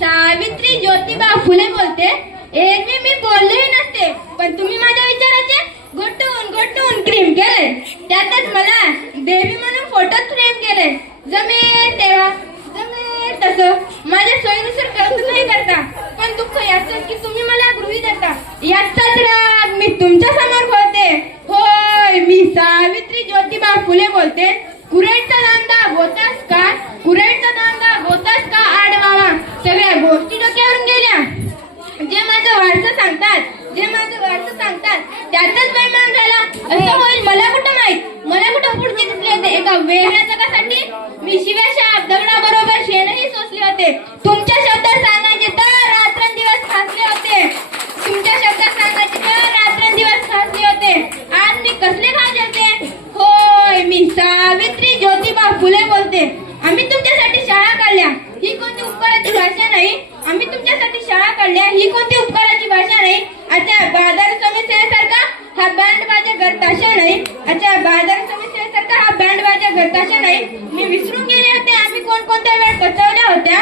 सावित्री ज्योतिबा फुले बोलते. एरवी मी बोललेही नसते, पण तुम्ही माझ्या विचाराचे गोटून क्रीम केले. त्यातच मला देवी म्हणून फोटोत फ्रेम केले. जमेल तेव्हा जमेल तसं माझ्या सोयीनुसार कौतुक नाही करता, पण दुःख याचं की तुम्ही मला गृहीत धरता. याचाच राग मी तुमच्या समोर बोलते. होय, मी सावित्री ज्योतिबा फुले बोलते. कुरेटचा दांडा गोतास का, कुरेटचा दांडा गोतास का आडवावा. सगळ्या गोष्टी डोक्यावरून गेल्या. जे माझं वारसं सांगतात त्यातच बैमान झाला. असं होईल मला कुठं माहित, मला कुठं पुढचे दिसले होते. एका वेगळ्या जगासाठी मी शिव्याशाप दगडाबरोबर शेणही सोसले होते. तुमच्या शब्दात सांगायचे तर रात्रंदिवस खासले होते. तुमच्या शब्दात सांगायचे तर रात्रंदिवस खासले होते. आज मी कसले खास होते. होय, मी सावित्री ज्योतिबा फुले बोलते. आम्ही तुमच्यासाठी शाळा काढल्या, ही कोणती उपकाराची भाषा नाही. आम्ही तुमच्यासाठी शाळा काढल्या, ही कोणती उपकाराची भाषा नाही. अच्छा, बाजार समस्येसारखा हा बँड बाजा गरताशा नाही. अच्छा, बाजार समस्येसारखा हा बँड बाजा गरताशा नाही. मी विसरून गेले होते आम्ही कोणकोणत्या वेळ पचवल्या होत्या.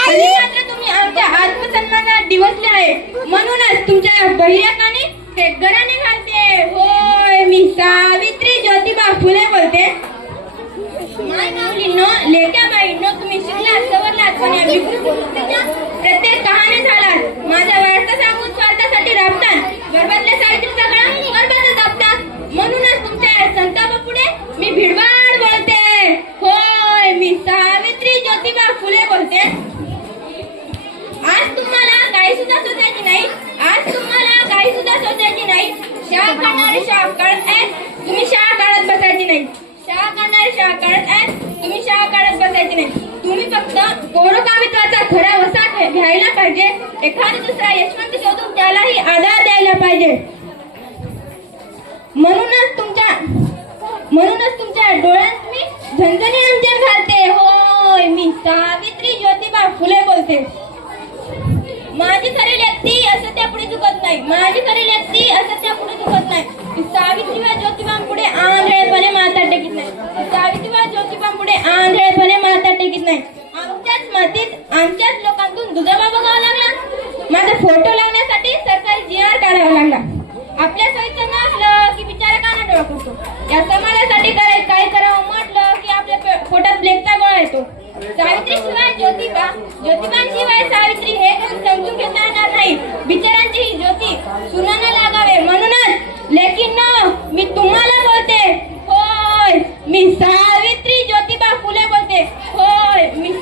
आणि मात्र तुम्ही आमच्या आत्मसन्मानात दिवसले आहे, म्हणूनच तुमच्या बहिऱ्याकानी हे गराने घालते. होय, मी सावित्री ज्योतिबा फुले बोलते. माय माऊलींनो, लेक्या बाईंनो, तुम्ही शिकलात, सवरलात, पण या विकृतीच्या प्रत्येक कहाणी झालात. माझा वारसा सांगून स्वार्थासाठी राबतात. गर्भातल्या सावित्रीचा गळा गर्भातच दाबतात. म्हणूनच तुमच्या संतापापुढे मी भिडवाड बोलते. होय, मी सावित्री ज्योतिबा फुले बोलते. आज तुम्हाला काही सुद्धा सोचायची नाही. आज तुम्हाला काही सुद्धा सोचायची नाही. शाळा काढणारे शाळा काढत आहेत, तुम्ही शाळा काढत बसायची नाही. शाळा काढणारे शाळा काढत आहेत, तुम्ही शाळा काढत बसायची नाही. तुम्ही फक्त पौरकामित्वाचा खरा वसा घ्यायला पाहिजे. एखादा दुसरा यशवंत शोधून त्यालाही आधार द्यायला पाहिजे. म्हणूनच तुमच्या डोळ्यात मी झणझणी अंजन घालते. होय, मी सावित्री ज्योतिबा फुले बोलते. माझी खरी व्यक्ती असत्यापुढे झुकत नाही. माझी खरी व्यक्ती असत्यापुढे झुकत नाही. सावित्रीबाई ज्योतिबांपुढे आंधळेपणे माथा टेकीत नाही. सावित्रीबाई ज्योतिबांपुढे आंधळेपणे माथा टेकीत नाही. आमच्याच मातीत आमच्याच लोकांतून दुजाबा बघावा लागला. माझा फोटो लागण्यासाठी सरकारी GR काढावा लागला. आपल्या सोयीचं नसलं की बिचारा काना डोळा करतो. या समाजासाठी काय करावं म्हटलं की आपल्या पोटात ब्लेकचा गोळा येतो. सावित्री शिवाय ज्योतिबा, ज्योतिबांशिवाय सावित्री हे समजून घेता येणार नाही. बिचारांची ही ज्योती सुनांना लागावे, म्हणूनच लेकींनो मी तुम्हाला बोलते. होय, मी सावित्री ज्योतिबा फुले बोलते. होय, मी